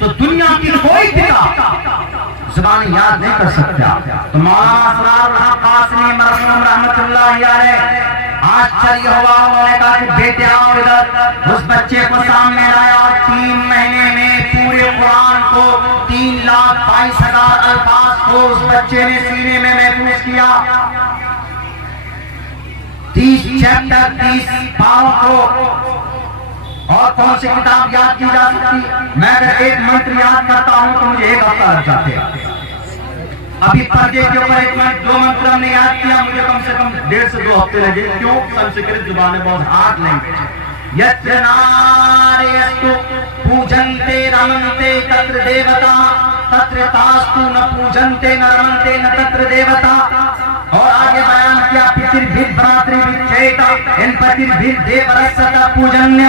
तो दुनिया की कोई किताब जुबानी याद नहीं कर सकता। तो मौलाना असरारुल हक कासमी मरहूम रहमतुल्लाह अलैह आश्चर्य हुआ। उन्होंने कहा कि बेटे आओ इधर। उस बच्चे को सामने लाया और 3 महीने में पूरे कुरान को 3,22,000 अल्फाज को उस बच्चे ने सीने में महफूज किया। 30 चैप्टर 30 पारों को। और कौन सी किताब याद की जा सकती? मैं अगर एक मंत्र याद करता हूं तो मुझे 1 हफ्ता लग जाते हैं। अभी पर्दे के ऊपर 1 मंत्र 2 मंत्र हमने याद किया, मुझे कम से कम 1.5 से 2 हफ्ते लगे। क्यों? संस्कृत जुबान में बहुत हार्ड लैंग्वेज है। यत्र नारयस्तु पूजन्ते रमन्ते तत्र देवता तत्र तास्तु न पूजन्ते न रमन्ते न तत्र देवता। और आगे बयान किया पितृभिः भ्रातृभिश्चेता इन पतिर्भिः देवरस्सत पूजन्य।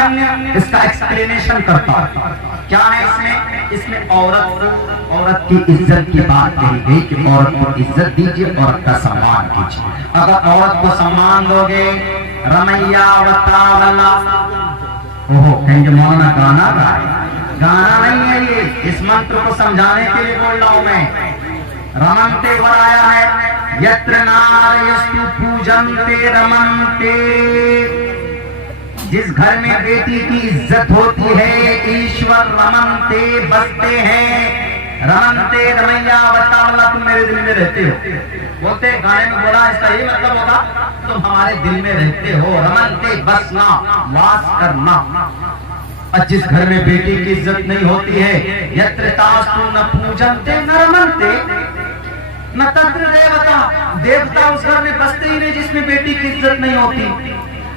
इसका एक्सप्लेनेशन करता हूं। क्या है इसमें? इसमें औरत की इज्जत की बात कही गई कि औरत को इज्जत दीजिए, औरत का सम्मान कीजिए। अगर औरत को सम्मान दोगे, रमैया वतावला, ओहो कहेंगे मौलाना गाना गाए। गाना नहीं है ये, इस मंत्र को समझाने के लिए बोल रहा हूं मैं। रमन्ते बनाया है, यत्र नारयस्तु पूजन्ते रमन्ते। जिस घर में बेटी की इज्जत होती है, ईश्वर रमन्ते बसते हैं। रमन्ते रमैया वतावला, तुम मेरे दिल में रहते हो। बोलते गाने में बोला, इसका ये मतलब होगा तुम हमारे दिल में रहते हो। रमन्ते बसना, वास करना। और जिस घर में बेटी की इज्जत नहीं होती है, यत्र तास्तु न पूजन्ते न रमन्ते न तत्र देवता। देवता उस घर में बसते ही नहीं जिसमें बेटी की इज्जत नहीं होती।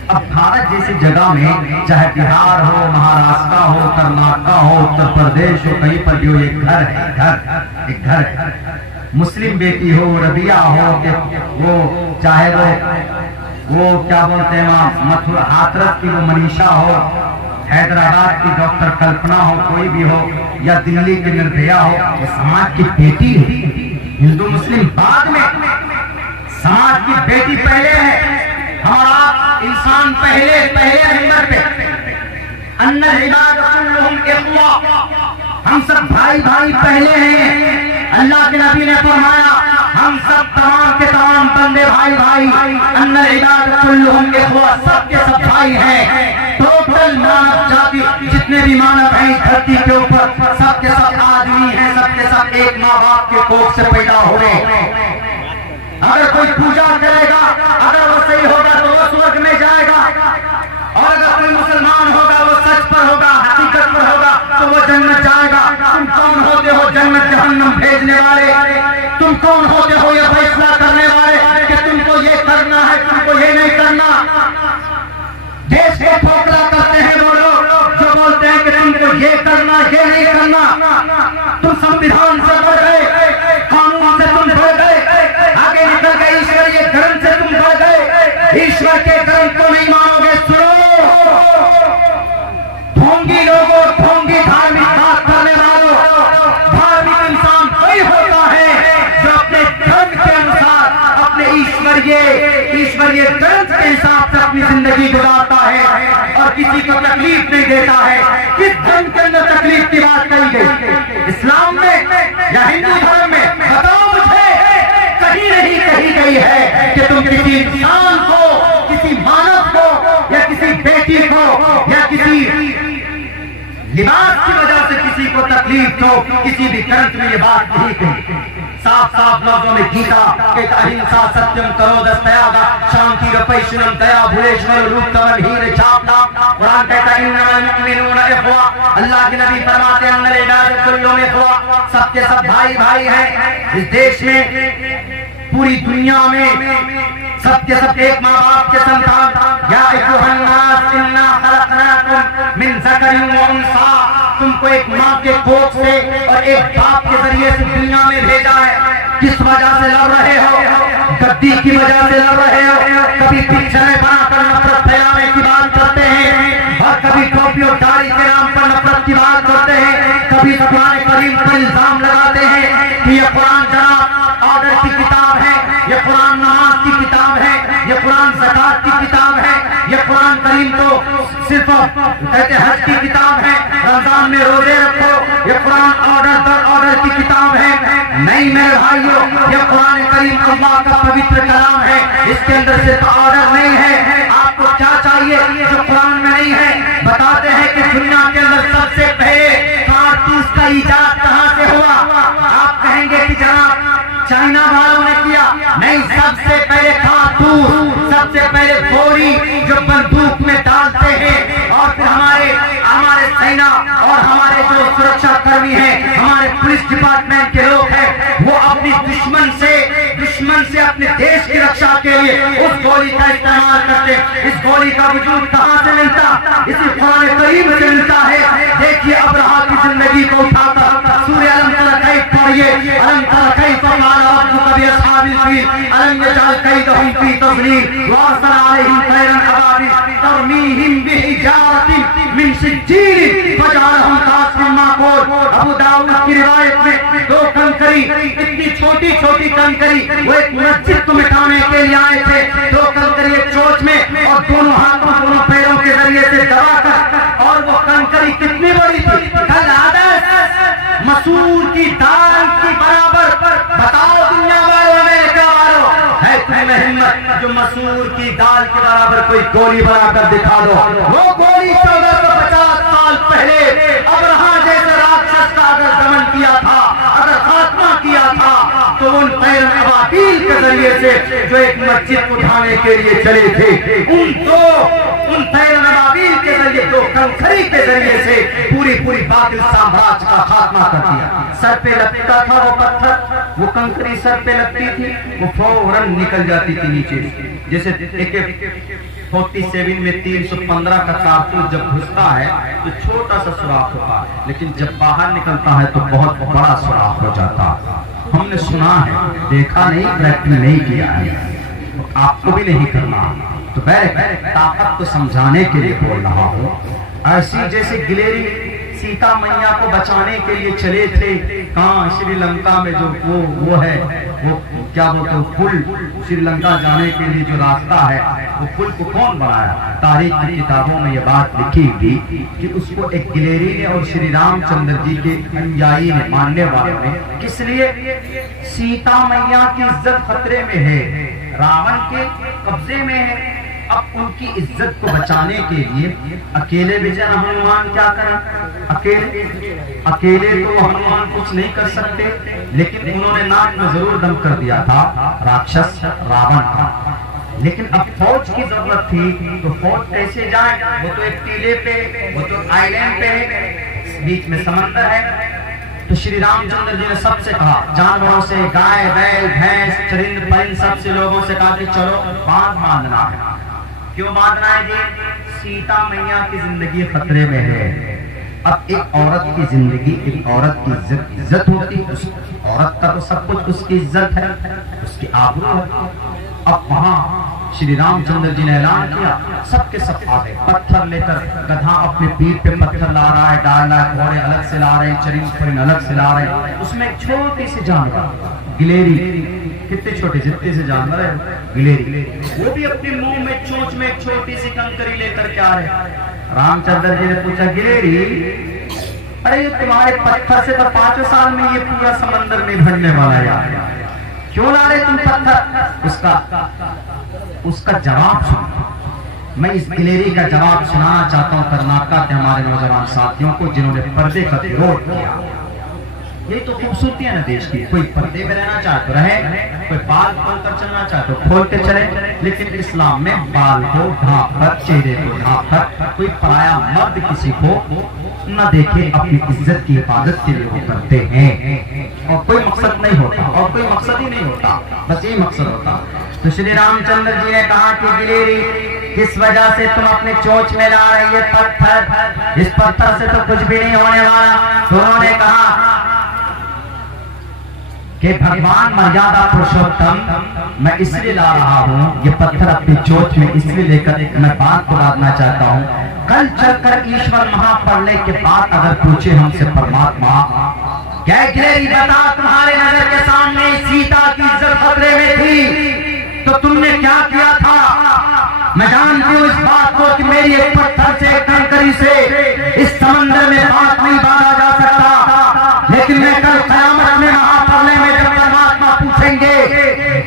अब भारत जैसी जगह में, चाहे बिहार हो, महाराष्ट्र हो, कर्नाटक हो, उत्तर प्रदेश हो, कहीं पर भी हो, एक घर है, एक घर है। मुस्लिम बेटी हो, रबिया हो, वो चाहे वो क्या बोलते हैं वहाँ मथुरा हाथरस की वो मनीषा हो, हैदराबाद की डॉक्टर कल्पना हो, कोई भी हो, या दिल्ली की निर्भया हो, ये समाज की बेटी है। हिंदू मुस्लिम बाद में, समाज की बेटी पहले है। हमारा इंसान पहले नंबर पे। अन्नल इबाद कुल्लुहुम इख्वा, हम सब भाई पहले हैं। अल्लाह के नबी ने फरमाया हम सब तमाम के तमाम बंदे भाई। अन्नल इबाद कुल्लुहुम इख्वा, सब के सब भाई हैं। टोटल मानव जाति जितने भी मानव हैं धरती के ऊपर, सब के सब आदमी हैं। सब के सब एक माँ बाप के कोख से पैदा हुए। अगर कोई पूजा करेगा, अगर वो सही होगा तो वो स्वर्ग में जाएगा। और अगर कोई मुसलमान होगा, वो सच पर होगा, हकीकत पर होगा, तो वो जन्नत जाएगा। तुम कौन होते हो जन्नत जहन्नम भेजने वाले? तुम कौन होते हो ये फैसला करने वाले कि तुमको ये करना है, तुमको ये नहीं करना? देश को ठोकरा करते हैं वो लोग जो बोलते हैं कि तुमको ये करना, ये नहीं करना। तुम संविधान से बढ़ गए, कानून से तुम बढ़ गए, आगे निकल गए, ईश्वरीय ग्रंथ से तुम बढ़ गए। ईश्वर के ग्रंथ को नहीं मानोगे। सुनो ढोंगी लोगों, ढोंगी धार्मिक बात करने वालों, धार्मिक इंसान वही होता है जो अपने धर्म के अनुसार, अपने ईश्वरीय ग्रंथ के हिसाब से अपनी जिंदगी गुजारता है और किसी को तकलीफ नहीं देता है। किस धर्म के अंदर तकलीफ की बात कही गई? इस्लाम में या हिंदू धर्म में? बताओ मुझे। कहीं नहीं कही गई है कि तुम किसी इंसान को, किसी मानव को, या किसी बेटी को, या किसी लिबास की वजह से किसी को तकलीफ दो। किसी भी ग्रंथ में ये बात नहीं कही। साफ लफ्जों में गीता कहता अहिंसा सत्यम करो दस्तयागा शांति रपैशनम दया भूलेश्वर रूप कमल हीर चापला। कुरान कहता इन्नमल मुमिनून इख्वा, अल्लाह के नबी फरमाते हैं अन्नल इबाद कुल्लुहुम इख्वा, सबके सब भाई हैं। इस देश में, पूरी दुनिया में सबके सब एक माँ बाप के संतान। या अय्युहन नास इन्ना खलकनाकुम मिन ज़करिन व उन्सा, तुमको एक माँ के कोख से और एक बाप के जरिए से दुनिया में भेजा है। किस वजह से लड़ रहे हो? गद्दी की वजह से लड़ रहे हो। कभी पिक्चरें बनाकर नफरत फैलाने की बात करते हैं और कभी टोपी और दाढ़ी के नाम पर नफरत की बात करते हैं। कभी कुरान करीम पर इल्जाम लगाते हैं कि ये कुरान जनाब ऑर्डर की किताब है, ये कुरान नमाज की किताब है, ये कुरान ज़कात की किताब है, ये कुरान करीम तो सिर्फ कहते हज की किताब है, रमजान में अल्लाह का पवित्र कलाम है, इसके अंदर से तो ऑर्डर नहीं है। आपको क्या चाहिए जो कुरान में नहीं है? बताते हैं कि दुनिया के अंदर सबसे पहले कारतूस का इजाद कहां से हुआ? आप कहेंगे कि जनाब चाइना वालों ने किया। नहीं, सबसे पहले कारतूस, सबसे पहले गोली जो बंदूक में डालते हैं और फिर हमारे सेना और हमारे जो सुरक्षा कर्मी हैं, हमारे पुलिस डिपार्टमेंट के लोग हैं, वो अपनी दुश्मन से अपने देश की रक्षा के लिए उस गोली का इस्तेमाल करते हैं। इस गोली का वजूद कहां से मिलता? इसी कुरान करीम से मिलता है। देखिए अब्राहा की जिंदगी को उठाकर सूर्य अलम तरा कैफ पढ़िए, अलम तरा कैफ क़ाल रब्बुका बि अस्हाबिल फील अलम यजअल कैदहुम फी तज़लील व अरसल अलैहिम तैरन अबाबिल तरमीहिम बिहिजारतिन मिन सिज्जील फजअलहुम कअस्फिन माकूल। अबू दाऊद की रिवायत में दो कंकरी, इतनी छोटी छोटी कंकरी, वो एक मस्जिद को मिटाने के लिए आए थे। दो कंकरी एक चोंच में और दोनों हाथों दोनों पैरों के जरिए से दबाकर, और वो कंकरी कितनी बड़ी थी? कल आदत मसूर की दाल की बराबर। बताओ दुनिया वालों, अमेरिका वालों, है तुम्हें हिम्मत जो मसूर की दाल के बराबर कोई गोली बनाकर दिखा दो? वो गोली 1450 साल पहले अब्राहा जैसे राक्षस का अगर दमन किया था, अगर खात्मा किया था, तो उन तैरन अबाबील के जरिए से जो एक मस्जिद को उठाने के लिए चले थे, उन तैरन अबाबील के जरिए, दो कंकरी के जरिए से पूरी बातिल साम्राज्य का खात्मा कर दिया। सर पे लगता था वो पत्थर, वो कंकरी सर पे लगती थी, वो फौरन निकल जाती थी नीचे। जैसे AK-47 में 315 का कारतूस जब घुसता है तो छोटा सा सुराख होता है, लेकिन जब बाहर निकलता है तो बहुत बड़ा सुराख हो जाता है। हमने सुना है, देखा नहीं, प्रैक्टिस नहीं किया है, तो आपको भी नहीं करना। तो मैं ताकत को समझाने के लिए बोल रहा हूँ। ऐसी जैसे गिलेरी सीता मैया को बचाने के लिए चले थे, कहाँ? श्रीलंका में जो वो है, वो क्या बोलते हैं, पुल, श्रीलंका जाने के लिए जो रास्ता है, वो पुल को कौन बनाया? तारीख की किताबों में ये बात लिखी थी कि उसको एक गिलेरी ने और श्री रामचंद्र जी के अनुयायी ने, मानने वालों ने, किस लिए? सीता मैया की इज्जत खतरे में है, रावण के कब्जे में है। अब उनकी इज्जत को बचाने के लिए अकेले बेचारा हनुमान क्या करें? अकेले तो हनुमान कुछ नहीं कर सकते, लेकिन उन्होंने नाक में जरूर दम कर दिया था राक्षस रावण का। लेकिन अब फौज की जरूरत थी, तो फौज कैसे जाए? वो तो एक टीले पे, वो तो आइलैंड पे है, बीच में समंदर है। तो श्री रामचंद्र जी ने सबसे कहा, जानवरों से, गाय बैल भैंस चरिंद परिंद सबसे लोगों से कहा कि चलो बांध बांधना है। क्यों बांधना है जी? सीता मैया की जिंदगी खतरे में है। अब एक औरत की जिंदगी, एक औरत की इज्जत होती है, उस औरत का तो सब कुछ उसकी इज्जत है, उसकी आबरू है। अब वहां श्री रामचंद्र जी ने ऐलान किया, सबके सब आ गए, पत्थर लेकर, गधा अपने पीठ पे पत्थर ला रहा है, डाल रहा है, घोड़े अलग से ला रहे हैं, चरिंद परिंद अलग से ला रहे हैं। उसमें एक छोटी सी जानवर गिलेरी, कितने छोटे, जितने से जानवर है गिलेरी, वो भी अपने मुंह में चोंच में एक छोटी सी कंकरी लेकर के आ रहे। रामचंद्र जी ने पूछा, गिलेरी, अरे ये तुम्हारे पत्थर से तो 5 साल में ये पूरा समंदर में भरने वाला है, क्यों ला रहे तुम पत्थर? उसका जवाब सुनो। मैं इस गिलेरी का जवाब सुनाना चाहता हूँ कर्नाटक के हमारे नौजवान साथियों को, जिन्होंने पर्दे का विरोध किया। ये तो खूबसूरती है ना देश की। कोई पर्दे में रहना चाहे तो रहे, कोई बाल खोलकर चलना चाहे तो खोल के चले, लेकिन इस्लाम में बाल को ढांप कर, चेहरे को ढांप कर, कोई पराया मर्द किसी को न देखे, अपनी इज्जत की हिफाजत के लिए वो करते हैं। और कोई मकसद नहीं होता, और कोई मकसद ही नहीं होता, बस यही मकसद होता। तो श्री रामचंद्र जी ने कहा कि गिलेरी, किस वजह से तुम अपने चोंच में ला रही है पत्थर? इस पत्थर से तो कुछ भी नहीं होने वाला। तो उन्होंने कहा कि भगवान मर्यादा पुरुषोत्तम, मैं इसलिए ला रहा हूँ ये पत्थर अपनी चोंच में, इसलिए लेकर मैं बात को लादना चाहता हूँ। कल चलकर ईश्वर महाप्रलय के बाद अगर पूछे हमसे परमात्मा, क्या गिलेरी बता, तुम्हारे नजर के सामने सीता की इज्जत खतरे में थी तो तुमने क्या किया था? मैं जानती हूँ इस बात को कि मेरी एक पत्थर से, एक कंकरी से इस समंदर में बात नहीं बांधा जा सकता, लेकिन मैं कल क़यामत में महाप्रलय में जब परमात्मा पूछेंगे,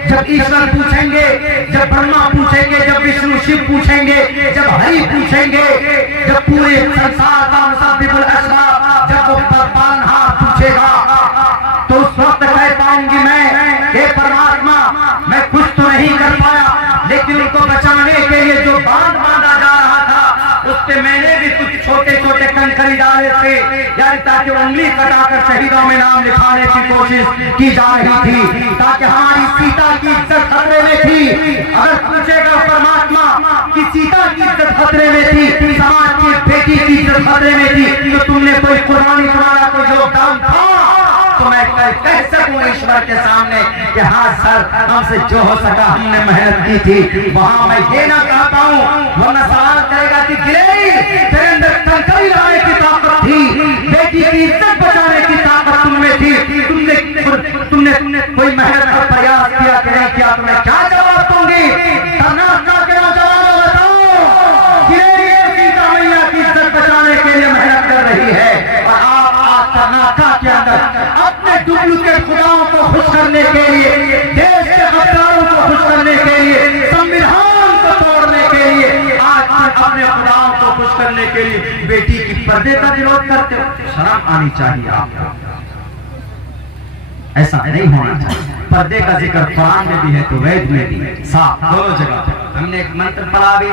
जब ईश्वर पूछेंगे, जब ब्रह्मा पूछेंगे, जब विष्णु शिव पूछेंगे, जब हरि पूछेंगे, जब पूरे संसार का मुसब्बिबुल असबाब, जब वो पालनहार पूछेगा, तो उस वक्त कह पाऊंगी मैं, हे परमात्मा, मैं कुछ तो नहीं कर पाया, लेकिन उनको बचाने के लिए जो बांध बांधा जा रहा था, उससे मैंने भी कुछ छोटे छोटे कंकरी डाले थे, यानी ताकि उंगली कटाकर शहीदों में नाम लिखाने की कोशिश की जा रही थी, ताकि हमारी सीता की इज्जत खतरे में थी। अगर पूछेगा परमात्मा कि सीता की इज्जत खतरे में थी, समाज की बेटी की इज्जत खतरे में थी, तो तुमने कोई कुर्बानी, तुम्हारा कोई योगदान था? तो मैं कह सकूं ईश्वर के सामने कि हाँ सर, हमसे जो हो सका हमने मेहनत की थी। वहां मैं ये ना कह पाऊं, वरना सवाल करेगा कि गिलेरी, तेरे अंदर कंकरी लाने की ताकत थी, बेटी की इज्जत बचाने की ताकत तुमने थी, तुमने कोई मेहनत का प्रयास किया कि नहीं किया? तुम्हें क्या जवाब दूंगी? कर्नाटक के नौजवानों बताओ, गिलेरी सीता मैया की इज्जत बचाने के लिए मेहनत कर रही है, और आप आज कर्नाटक के अंदर अपने डुप्लीकेट खुदाओं को खुश करने के लिए, देश के गद्दारों को खुश करने के लिए, संविधान को तोड़ने के लिए, आज अपने खुदाओं को खुश करने के लिए बेटी की पर्दे का विरोध करते हो। शर्म आनी चाहिए आपको, ऐसा नहीं होना चाहिए। पर्दे का जिक्र कुरान में भी है तो वेद में भी, साफ दोनों जगह। हमने एक मंत्र पढ़ा भी,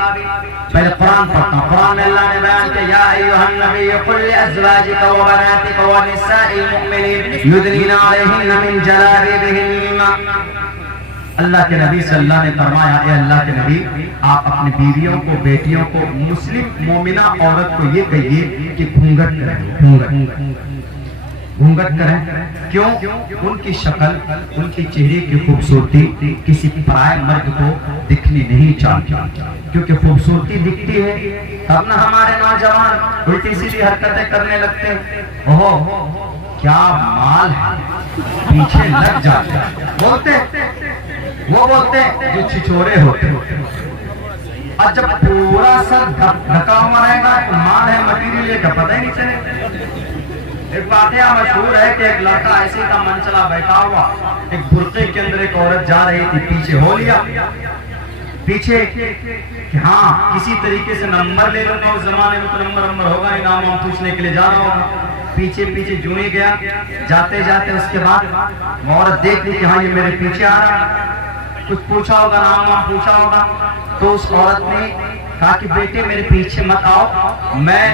पहले कुरान पढ़ता हूं। कुरान में अल्लाह ने बयान किया, या अय्युहन नबी कुल लिअज़वाजिका व बनातिका व निसाइल मुमिनीन युदनीना अलैहिन्ना मिन जलाबिबिहिन्ना। अल्लाह के नबी से अल्लाह ने फरमाया, ए अल्लाह के नबी, आप अपनी बीवियों को, बेटियों को, मुस्लिम मोमिना औरत को ये कहिए कि घूंघट करें, घूंघट करें। क्यों? उनकी शक्ल, उनकी चेहरे की खूबसूरती किसी पराये मर्द को दिखनी नहीं चाहिए, क्योंकि खूबसूरती दिखती है तब ना हमारे नौजवान उल्टी सीधी हरकतें करने लगते हैं। ओहो क्या माल है, पीछे लग जाते वो बोलते जो छिछोरे होते, और जब पूरा सर ढका हुआ रहेगा तो माल है, मटीरियल का पता ही नहीं चलेगा। एक वाकया मशहूर है कि एक लड़का ऐसे का मन चला बैठा हुआ, एक बुर्के के अंदर एक औरत जा रही थी, पीछे हो लिया, पीछे कि हाँ किसी तरीके से नंबर ले लूंगा, उस जमाने में तो नंबर होगा ही, नाम हम पूछने के लिए जा रहा होगा। पीछे पीछे जूने गया, जाते जाते उसके बाद औरत देख ली कि हाँ ये मेरे पीछे आ रहा है, कुछ पूछा होगा, नाम वाम पूछा होगा, तो उस औरत ने कहा कि बेटे मेरे पीछे मत आओ, मैं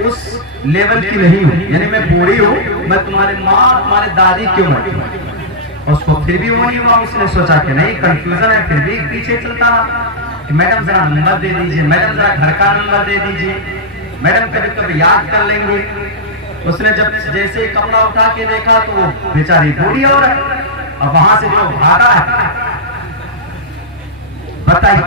उस लेवल की नहीं हूँ, यानी मैं बूढ़ी हूँ, मैं तुम्हारे माँ तुम्हारे दादी क्यों नहीं। उसको फिर भी वो नहीं हुआ, उसने सोचा कि नहीं कंफ्यूजन है, फिर भी पीछे चलता रहा कि मैडम जरा नंबर दे दीजिए, मैडम जरा घर का नंबर दे दीजिए, मैडम कभी कभी याद कर लेंगे। उसने जब जैसे कपड़ा उठा के देखा तो वो बेचारी बूढ़ी औरत, और वहां से जो भागा है बताइए।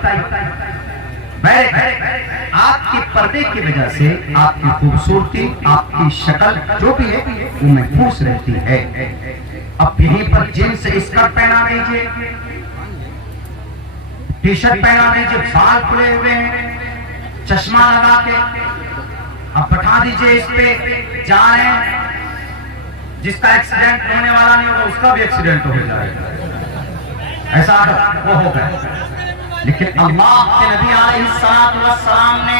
आपके पर्दे की वजह से आपकी खूबसूरती, आपकी शक्ल जो भी है वो महफूज रहती है। अब यहीं पर जींस स्कर्ट पहना दीजिए, टी शर्ट पहना दीजिए, बाल खुले हुए हैं, चश्मा लगा के अब बैठा दीजिए, इस पे जा रहे हैं, जिसका एक्सीडेंट होने वाला नहीं होगा उसका भी एक्सीडेंट हो जाएगा, ऐसा वो हो गया। लेकिन अल्लाह के नबी अलैहिस्सलातु वस्सलाम ने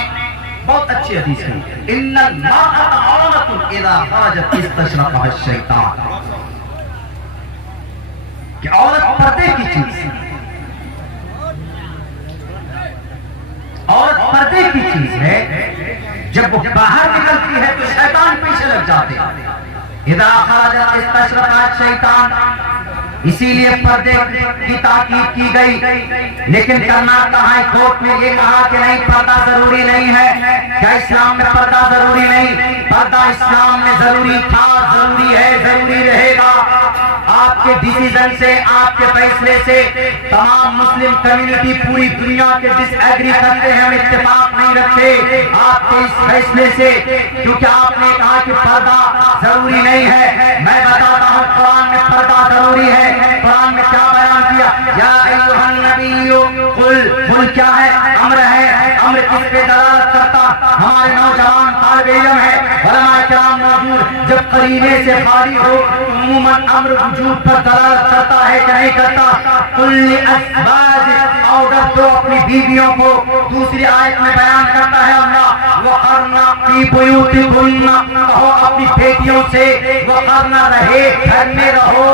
बहुत अच्छी हदीस की, इन्नल मरअत औरतुन इज़ा खरजत इस्तशरक़हा शैतान, कि औरत पर्दे की चीज, औरत पर्दे की चीज है, जब वो बाहर निकलती है तो शैतान पीछे लग जाते हैं। इज़ा खरजत इस्तशरक़हा शैतान, इसीलिए पर्दे की ताकीद की गई। लेकिन कर्नाटक हाई कोर्ट में ये कहा कि नहीं पर्दा जरूरी नहीं है। क्या इस्लाम में पर्दा जरूरी नहीं? पर्दा इस्लाम में जरूरी था, जरूरी है, जरूरी रहेगा। आपके डिसीजन से, आपके फैसले से तमाम मुस्लिम कम्युनिटी पूरी दुनिया के डिसएग्री करते हैं, हम इत्तेफाक नहीं रखते आपके इस फैसले से, क्योंकि आपने कहा कि पर्दा जरूरी नहीं है। मैं बताता हूँ कुरान में पर्दा जरूरी है। कुरान में क्या बयान किया? या अय्युहन नबिय्यु कुल, कुल क्या है? अम्र है। अम्र किस पे दलालत करता हमारे नौजवान तालिबे इल्म है, उलमा किराम मौजूद, जब करीने से खाली हो उम्मन अम्र वजूद पर दलालत करता है कि नहीं करता। कुल्ली अस्बाज ऑर्डर तो अपनी बीवियों को दूसरी आयत में बयान करता है अल्लाह, वक़रना फी बुयूतिकुन्ना, कहो अपनी बेटियों से वक़रना रहे, घर में रहो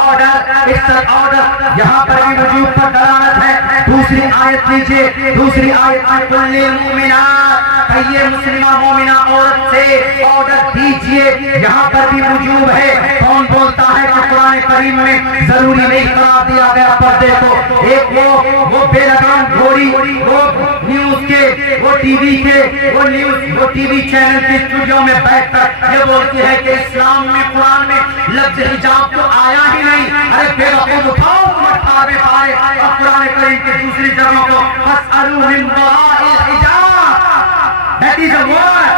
ऑर्डर, इस ऑर्डर यहाँ पर भी वजूद पर दलालत है। दूसरी आयत लीजिए, दूसरी आयत में कुल्ली मुमिनात, कहिए मुस्लिमा मोमिना औरत से ऑर्डर दीजिए, यहाँ पर भी वजूब है। कौन बोलता है कि कुरान करीम में जरूरी नहीं करार दिया गया पर्दे को? एक वो बेलगाम घोड़ी, वो न्यूज के, वो टीवी के, वो न्यूज, वो टीवी चैनल के स्टूडियो में बैठकर ये बोलती है कि इस्लाम में कुरान में लफ्ज हिजाब तो आया ही नहीं। अरे बेवकूफ, उठाओ अठारहवें पारे और कुरान करीम की दूसरी जगहों को फस्अलू मिन वराइल हिजाब, that is a word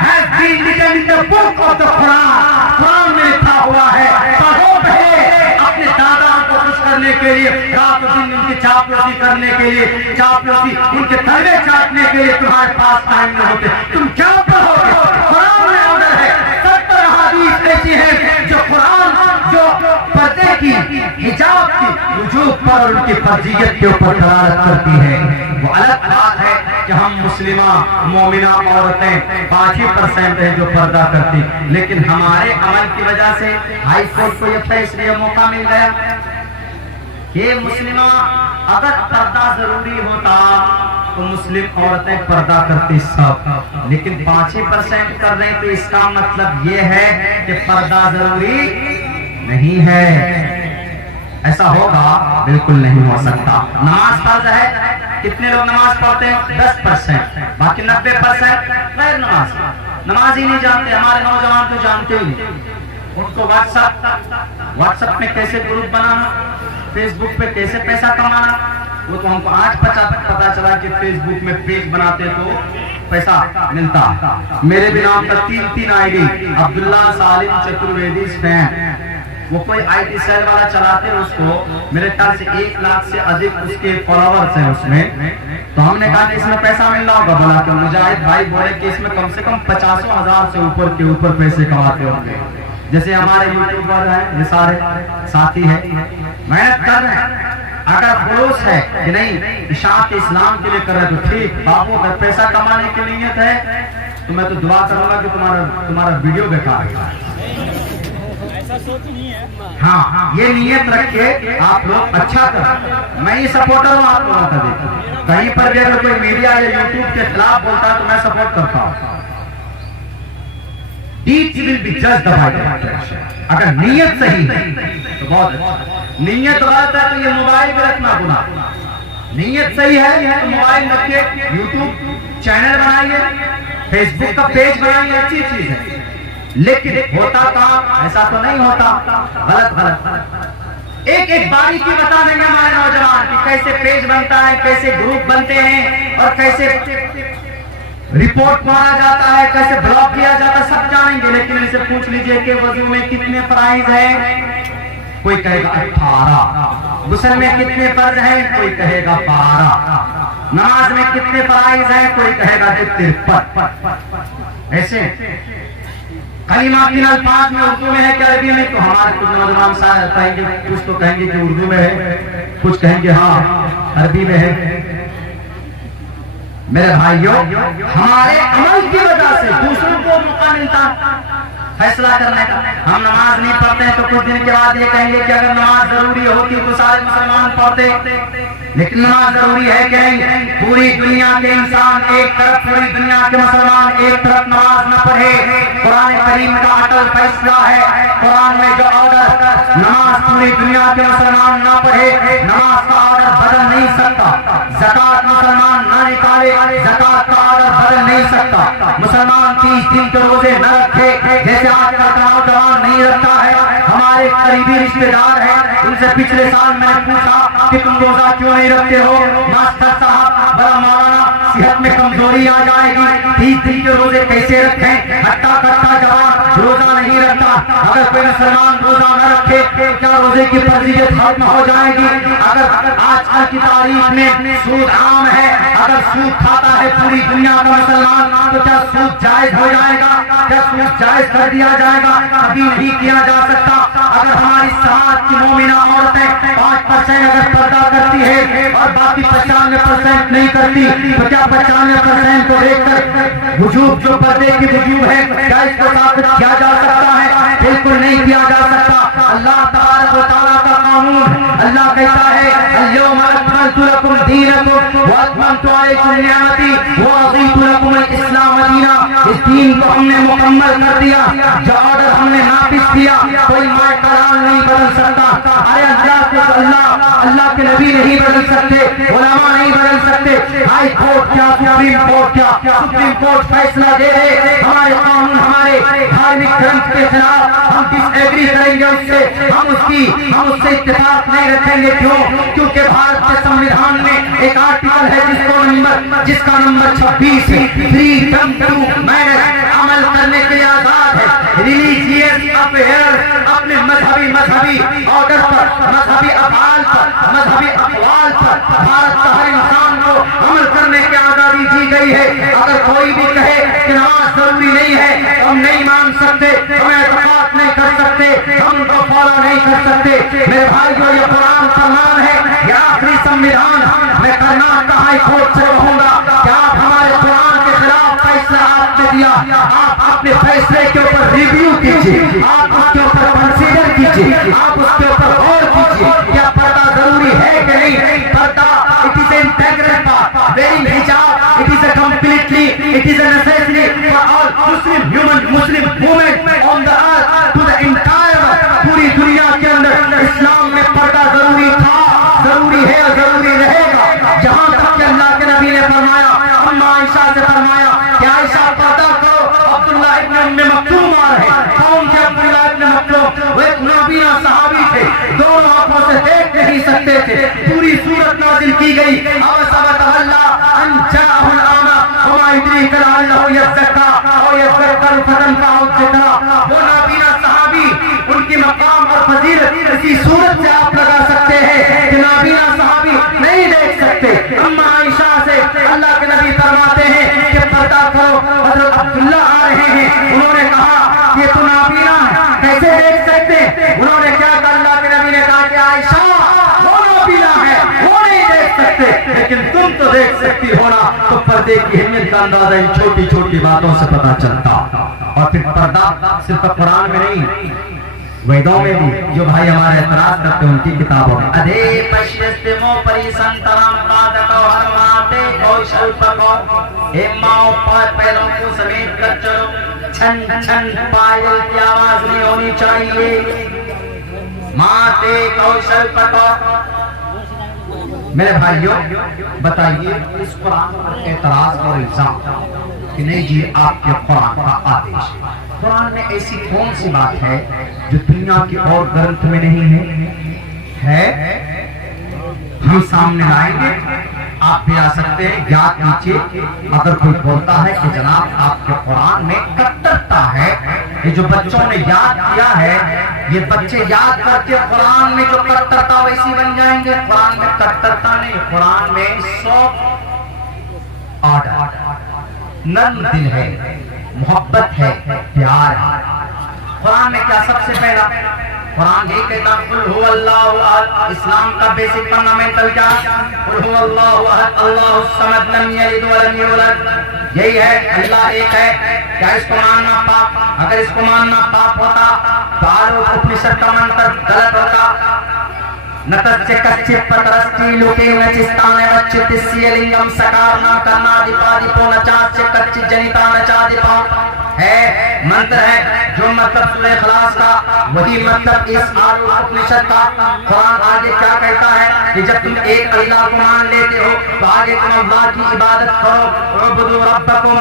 has been written in the book of the Quran, Quran में लिखा हुआ है। पढ़ो पहले, अपने दादाओं को खुश करने के लिए, रात दिन उनकी चापलूसी करने के लिए, चापलूसी उनके तलवे चाटने के लिए तुम्हारे पास टाइम नहीं होते, तुम क्या पढ़ोगे? कुरान में ऑर्डर है, 70 हदीस ऐसी है जो कुरान, जो पर्दे की, हिजाब की वजूब पर और उनकी फर्जियत के ऊपर दलालत करती है। वो अलग बात है कि हम मुस्लिमा मोमिना औरतें 5% है जो पर्दा करती, लेकिन हमारे अमल की वजह से हाई कोर्ट को यह फैसले मौका मिल गया कि मुस्लिमा अगर पर्दा जरूरी होता तो मुस्लिम औरतें पर्दा करती सब, लेकिन 5% कर रहे हैं, तो इसका मतलब ये है कि पर्दा जरूरी नहीं है। ऐसा होगा? बिल्कुल नहीं हो सकता। नमाज फर्ज है, कितने लोग नमाज पढ़ते हैं? 10%, बाकी 90% गैर नमाज ही नहीं जानते। हमारे नौजवान तो जानते ही नहीं। उनको व्हाट्सएप में कैसे ग्रुप बनाना, फेसबुक पे कैसे पैसा कमाना, वो तो हमको आज पता चला कि फेसबुक में पेज बनाते तो पैसा मिलता। मेरे भी नाम का 3 आईडी, अब्दुल्ला सालिम चतुर्वेदी फैन, वो कोई आईटी सेल वाला चलाते, उसको मेरे ख्याल से 1 लाख से अधिक उसके फॉलोवर्स हैं उसमें। तो हमने कहा कि इसमें पैसा मिल रहा होगा, बोला कि मुजाहिद भाई बोले कि इसमें कम से कम 50,000 से ऊपर के ऊपर पैसे कमाते होंगे। जैसे हमारे यूट्यूबर हैं, ये सारे साथी हैं, मेहनत कर रहे हैं। अगर खलूस है कि नहीं इशाअत इस्लाम के लिए कर रहे तो ठीक, बाबू अगर पैसा कमाने की नीयत है तो मैं तो दुआ करूंगा कि तुम्हारा वीडियो बेकार है। हाँ, ये नियत रख के आप लोग अच्छा कर। मैं ही सपोर्टर हूँ आप लोगों का। देखो कहीं पर भी अगर कोई मीडिया या यूट्यूब के खिलाफ बोलता है तो मैं सपोर्ट करता हूँ। Deeds will be judged by the action। अगर नियत सही है तो बहुत अच्छा। नियत गलत है तो ये मोबाइल में रखना गुनाह। नियत सही है तो मोबाइल रख के यूट्यूब चैनल बनाइए, फेसबुक का पेज बनाइए, अच्छी चीज है। लेकिन होता काम ऐसा तो नहीं होता, गलत। एक बारीकी बता देंगे हमारे नौजवान कि कैसे पेज बनता है, कैसे ग्रुप बनते हैं और कैसे रिपोर्ट मारा जाता है, कैसे ब्लॉक किया जाता है, सब जानेंगे। लेकिन इनसे पूछ लीजिए कि वजू में कितने फराइज हैं, कोई कहेगा 18। गुस्ल में कितने फर्ज हैं, कोई कहेगा 12। नमाज में कितने फराइज हैं, कोई कहेगा 53। ऐसे कलीमा 3 अल्फाज में उर्दू में है कि अरबी में? तो हमारे कुछ नौजवान साहब कहेंगे, कुछ तो कहेंगे कि उर्दू में है, कुछ कहेंगे हाँ अरबी में है। मेरे भाइयों, हमारे अमल की वजह से दूसरों को मौका मिलता फैसला करने का। हम नमाज नहीं पढ़ते हैं तो कुछ दिन के बाद ये कहेंगे कि अगर नमाज जरूरी होती तो सारे मुसलमान पढ़ते, लेकिन नमाज जरूरी है कि नहीं? पूरी दुनिया के इंसान एक तरफ, पूरी दुनिया के मुसलमान एक तरफ नमाज न पढ़े। कुरान करीम का अटल फैसला है, कुरान में जो ऑर्डर, नमाज पूरी दुनिया के मुसलमान न पढ़े, नमाज का ऑर्डर बदल नहीं सकता। ज़कात मुसलमान न निकाले, ज़कात का ऑर्डर बदल नहीं सकता। मुसलमान 30 दिन के रोजे न रखे, जैसे आजकल का नौजवान नहीं रखता है। हमारे करीबी रिश्तेदार हैं, उनसे पिछले साल मैंने पूछा कि तुम रोजा क्यों नहीं रखते हो? मास्टर साहब, बड़ा मौलाना, सेहत में कमजोरी आ जाएगी, 30 दिन के रोजे कैसे रखें? हट्टा कट्टा जवान रोजा नहीं रखता। अगर कोई मुसलमान रोजा न रखे क्या रोजे की फर्जियत खत्म हो जाएगी? अगर आज आज की तारीख में सूद आम है। अगर सूद खाता है पूरी दुनिया का मुसलमान तो क्या सूद जायज हो जाएगा? क्या सूद जायज कर दिया जाएगा? कभी नहीं किया जा सकता। अगर हमारी समाज की मोमिना औरतें 5% अगर पर्दा करती है और बाकी 95% नहीं करती तो क्या 95% को देखकर वजूब जो पर्दे की वजूब है क्या इसको साबित किया जा सकता है? बिल्कुल नहीं किया जा सकता। अल्लाह तबारक व तआला का कानून, अल्लाह कहता है अल-यौमा अकमलतु लकुम दीनकुम व अतममतु अलैकुम निअमती व रज़ीतु लकुम अल-इस्लाम दीना। इस दीन को हमने मुकम्मल कर दिया। जो ऑर्डर हमने नाफिज किया कोई माए कलाम नहीं बदल सकता। अरे अल्लाह के नबी नहीं बदल सकते, उलमा नहीं बदल सकते। हाई कोर्ट क्या, सुप्रीम कोर्ट क्या, सुप्रीम कोर्ट फैसला दे दे हमारे कानून, हमारे धार्मिक ग्रंथ के खिलाफ, हम डिसएग्री करेंगे उससे, हम उससे इत्तेफाक नहीं रखेंगे। क्यों? क्योंकि भारत के संविधान में एक आर्टिकल है जिसका नंबर 26 है, फ्रीडम टू मैरिज, अमल करने के लिए आजाद है। रिलीजियस अफेयर, अपने मजहबी ऑर्डर पर, मजहबी अफआल पर, मजहबी अक़वाल पर भारत का हर इंसान को अमल करने की आजादी दी गई है। अगर कोई भी कहे कि नमाज जरूरी नहीं है तो हम नहीं मान सकते, हम एतमाद नहीं कर सकते, हम उनको फॉलो नहीं कर सकते। मेरे भाइयों, ये कुरान फरमान है, ये आखिरी संविधान। मैं कर्नाटक हाई कोर्ट से कहूंगा कि आप हमारे कुरान के खिलाफ फैसला आपने दिया, आप अपने फैसले के ऊपर रिव्यू कीजिए, आप उसके ऊपर कंसीडर कीजिए, आप उसके ऊपर गौर कीजिए। क्या पर्दा जरूरी है कि नहीं? Purdah it is an integral part, wearing hijab it is a completely, it is a necessity for all Muslim women on the earth to the entire world. पूरी दुनिया के अंदर इस्लाम में पर्दा जरूरी था, जरूरी है और जरूरी रहेगा। जहां तक कि अल्लाह के नबी ने फरमाया, अम्मा आयशा से फरमाया कि आयशा पर्दा करो, अब्दुल्लाह इब्न उम्मे मक्तूम आ रहे हैं। कौन थे अब्दुल्लाह इब्न मक्तूम? वो एक नाबीना सहाबी थे, दोनों आंखों से देख नहीं सकते थे। पूरी सूरत नाजिल की गई, वो नाबीना सहाबी, उनकी मकाम और फजीलत इसी सूरत से आप लगा सकते हैं कि नाबीना सहाबी नहीं देख सकते। अम्मा आयशा से अल्लाह के नबी फरमाते हैं कि पर्दा करो, हज़रत अब्दुल्लाह आ रहे हैं। उन्होंने कहा कि तू नाबीना है, कैसे देख सकते? उन्होंने क्या कहा? अल्लाह के नबी ने कहा कि आयशा वो नाबीना है, वो नहीं देख सकते, लेकिन तुम तो देख सकती हो ना। तो पर्दे की अहमियत का अंदाजा इन छोटी छोटी बातों से पता चलता। और फिर पर्दा सिर्फ कुरान में नहीं, वेदों में भी, जो भाई हमारे एतराज करते हैं उनकी किताबों में अधे पश्यस्तिमो परिसंतरम पादको हरमाते कौशल्पको हेमाओ पैरों को समेट कर चलो, छन छन पायल की आवाज नहीं होनी चाहिए, माते कौशल्पको। मेरे भाइयों, बताइए इस कुरान पर एतराज और इल्जाम कि नहीं जी आपके कुरान का आदेश है। कुरान में ऐसी कौन सी बात है जो दुनिया के और ग्रंथ में नहीं है? हम सामने लाएंगे, आप भी आ सकते हैं, याद कीजिए। अगर कोई बोलता है कि जनाब आपके कुरान में कट्टरता है, ये जो बच्चों ने याद किया है, ये बच्चे याद करके कुरान में जो कट्टरता वैसी बन जाएंगे। कुरान में कट्टरता नहीं, कुरान में सॉफ्ट ऑर्डर, नर्म दिल है, मोहब्बत है, प्यार है। कुरान में क्या सबसे पहला कुरान ये कहता कुल हु अल्लाहु अहद, इस्लाम का बेसिक फंडामेंटल क्या? कुल हु अल्लाहु अहद अल्लाहुस समद लम यलिद व लम यूलद। यही है, अल्लाह एक है। क्या इसको मानना पाप? अगर इसको मानना पाप होता तो आरोप उपनिषद का मंत्र गलत होता। नतस्य कच्चित पतरस्ती लुके नचिस्ताने वच्चितिस्य लिंगम सकार न करना दीपादिपो नचास्य कच्चित जनिता नचादिपा है, मंत्र है जो मतलब सूरह इखलास का, वही मतलब इस उपनिषद का। कुरान आगे क्या कहता है कि जब तुम एक अल्लाह को मान लेते हो तो आगे तुम अल्लाह की इबादत करो, उबुदू रब्बकुम।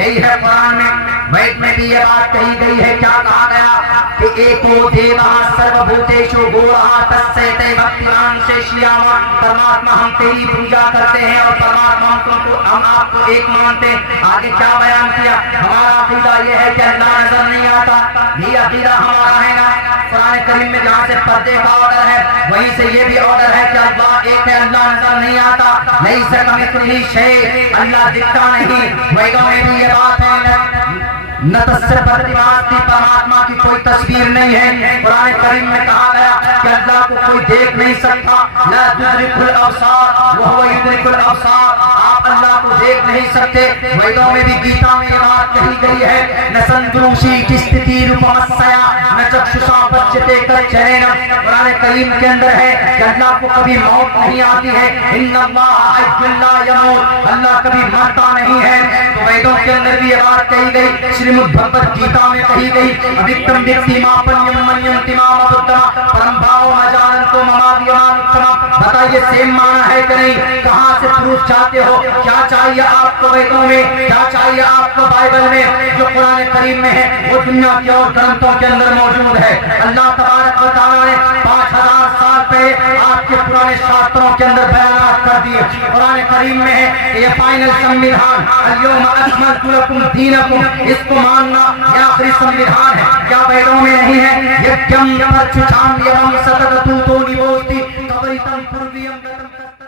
यही है कुरान में। वेद में भी ये बात कही गई है। क्या कहा गया कि एको देवः सर्वभूतेषु गोरः तस्सैते भक्तिमान शेषयामा। परमात्मा हम तेरी पूजा करते हैं और परमात्मा हम आपको एक मानते हैं। आगे क्या बयान किया? हमारा अकीदा ये है कि अल्लाह नजर नहीं आता, ये अकीदा हमारा है ना। कुरान करीम में जहाँ से पर्दे का ऑर्डर है वहीं से ये भी ऑर्डर है कि अल्लाह एक है, अल्लाह नजर नहीं आता, लैसा कमिथलिही शै, अल्लाह दिखता नहीं। वेदों में भी ये बात है, न तस्य प्रतिमास्ति, परमात्मा की कोई तस्वीर नहीं है। कुरान करीम में कहा गया कि अल्लाह को कोई देख नहीं सकता। ला तुदरिकुल अब्सार व हुवा युदरिकुल अब्सार, आप अल्लाह को देख नहीं सकते। वेदों में भी गीता में ये बात कही गई है, न संदृशी स्थिति रूपमस्या न चक्षुषा पश्यते कच्चैन। कुरान करीम के अंदर है कि अल्लाह को कभी मौत नहीं आती है। इन्नल्लाह हय्युन ला यमूत, अल्लाह कभी मरता नहीं है। तो वेदों के अंदर भी ये बात कही गई, श्रीमद् भगवत गीता में कही गई, अविक्तम व्यक्तिमापन्यम मन्यन्ति माम अबुद्धमा परम भाव अजानन्तो ममादियमानुत्तमा। बताइए सेम माना है कि नहीं? कहां से प्रूफ चाहते हो? क्या चाहिए आपको वेदों में, क्या चाहिए आपको बाइबल में? जो कुरान करीम में है वो दुनिया के और ग्रंथों के अंदर मौजूद है। अल्लाह तबारक व तआला ने 5000 साल पहले आपके पुराने शास्त्रों के अंदर बयान कर दिए। कुरान करीम में है ये फाइनल संविधान, अल्यौम अकमलतु लकुम दीनकुम, इसको मानना ये आखिरी संविधान है। क्या वेदों में नहीं है? यज्ञम यमर्चुचाम यमं सतततुतो निवोति कवरितं पूर्वियं गतं